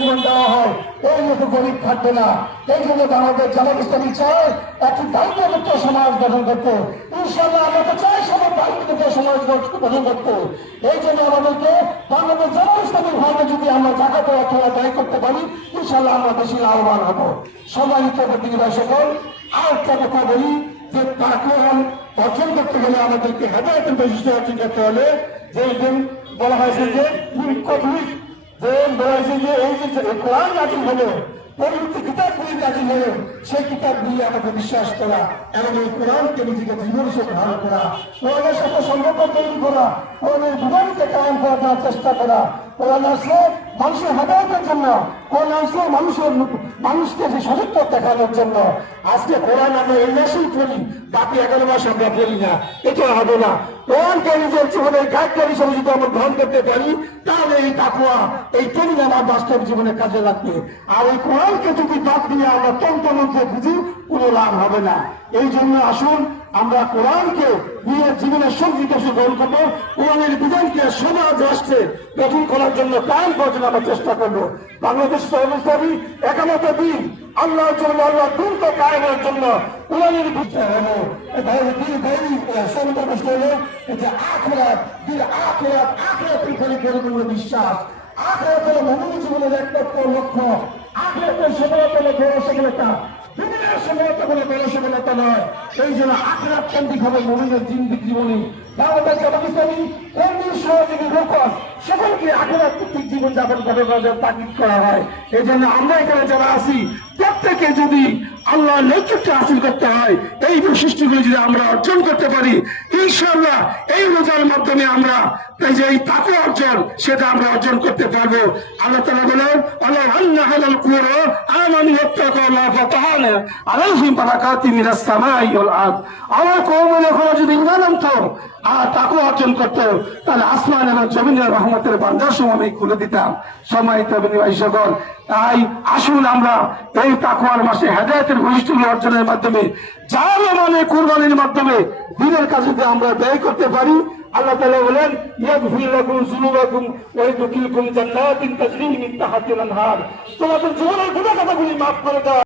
জীবন দেওয়া হয়, এই মতো গরিব থাকবে না। এই জন্য আমাদের জামাত ইসলামী চায় একটি দারিদ্রমুক্ত সমাজ গঠন করতে। ইনশাআল্লাহ আমরা তো চাই সবার দারিদ্রমুক্ত সমাজ গঠন করতে। এই জন্য আমাদেরকে বাংলাদেশ জামাত ইসলামী ভাইকে যদি আমরা জাকাত অথবা ব্যয় করতে পারি, ইনশাআল্লাহ আমরা বেশি লাভবান হব। সম্মানিত প্রতিনিধি সকল, আর একটা কথা বলি যে তাকওয়া অর্জন করতে গেলে আমাদেরকে হেদায়েতের বৈশিষ্ট্য অর্জন করতে হলে যে বলা হয়েছে যে এই যে কোরআন নাজিল হলো, পরবর্তী কিতাবগুলি নাজিল হলো, সেই কিতাবগুলি আমাকে বিশ্বাস করা এবং এই কোরআনকে নিজেকে জীবন হিসেবে ধারণ করা, কোরআনের সাথে সম্পর্ক তৈরি করা, কোরআনের জীবনকে কায়েম করার চেষ্টা করা। কোরআন আসলে মানুষের হেদায়েতের জন্য, কোরআন আসলে মানুষকে যে সযত্ন দেখানোর জন্য। আজকে কোরআন আমরা এই মাসেই পড়ি, বাকি 11 মাস আমরা পড়ি না, এটা হবে না। কোরআনকে নিজের জীবনের গাইডলাইন হিসেবে যদি আমরা গ্রহণ করতে পারি, তাহলে এই তাকওয়া, এই ট্রেনিং আমার বাস্তব জীবনে কাজে লাগবে। আর এই কোরআনকে যদি বাদ দিয়ে আমরা তন্ত্রমন্ত্রে বুঝি, কোনো লাভ হবে না। এই জন্য আসুন আমরা কোরআনকে নিজের জীবনের সঙ্গী হিসেবে গ্রহণ করবো, কোরআনের বিধানকে সমাজ রাষ্ট্রে গঠন করার জন্য কায়েম করার জন্য আমরা চেষ্টা করবো। বাংলাদেশ ইসলামী একামত দিন আল্লাহর জন্য, আল্লাহ দ্রুত কায়েমের জন্য কোরআনের বিচার হলো যে আখিরাতের পরিপূর্ণ বিশ্বাস। আখিরাত হলো মানব জীবনের একমাত্র লক্ষ্য। আখিরাতের সফলতা হলো বড় সফলতা, দুনিয়ার সফলতা হলো বড় সফলতা নয়। সেই জন্য আখিরাত কেন্দ্রিক হবে মুমিনের জীবনী। বাংলাদেশ জামাত ইসলামী কর্মীর সহযোগী লোকন সকলকে আখিরাত ভিত্তিক জীবনযাপন করার তাগিদ করা হয়। এই জন্য আমরা এখানে যারা আছি প্রত্যেকে যদি আল্লাহ নৈকট্য হাসিল করতে হয়, এই বৈশিষ্ট্যগুলি যদি আমরা অর্জন করতে পারি, ইনশাআল্লাহ এই রোজার মাধ্যমে আমরা এই যে এই তাকওয়া অর্জন, সেটা আমরা অর্জন করতে পারবো। আল্লাহ তাআলা বলেন, আল্লাহ আন্না হালাল কুরআ আমানু ওয়াত্তাকুল্লাহ ফাতাহানা আলাইহিম বারাকাতিন মিনাস সামাই ওয়াল আরদ। আমার কওমের ওখানে যদি ঈমান আনতো আর তাকওয়া অর্জন করতো, তাহলে আসমান এবং জমিনের রহমতের বান্দার সময় খুলে দিতাম। সম্মানিত বিনয়ী সকল, তাই আসুন আমরা এই তাকওয়ার মাসে হেদায়েতের বৈশিষ্ট্যগুলো অর্জনের মাধ্যমে, জান ও মালে কুরবানির মাধ্যমে দ্বীনের কাজে আমরা ব্যয় করতে পারি। আল্লাহ তাআলা বলেন, ইয়াগফির লাকুম যুনুবাকুম ওয়া ইউদখিলকুম জান্নাতিন তাজরি মিন তাহতিল আনহার। তোমাদের জীবনের গুনাহ কথাগুলি মাফ করে দাও।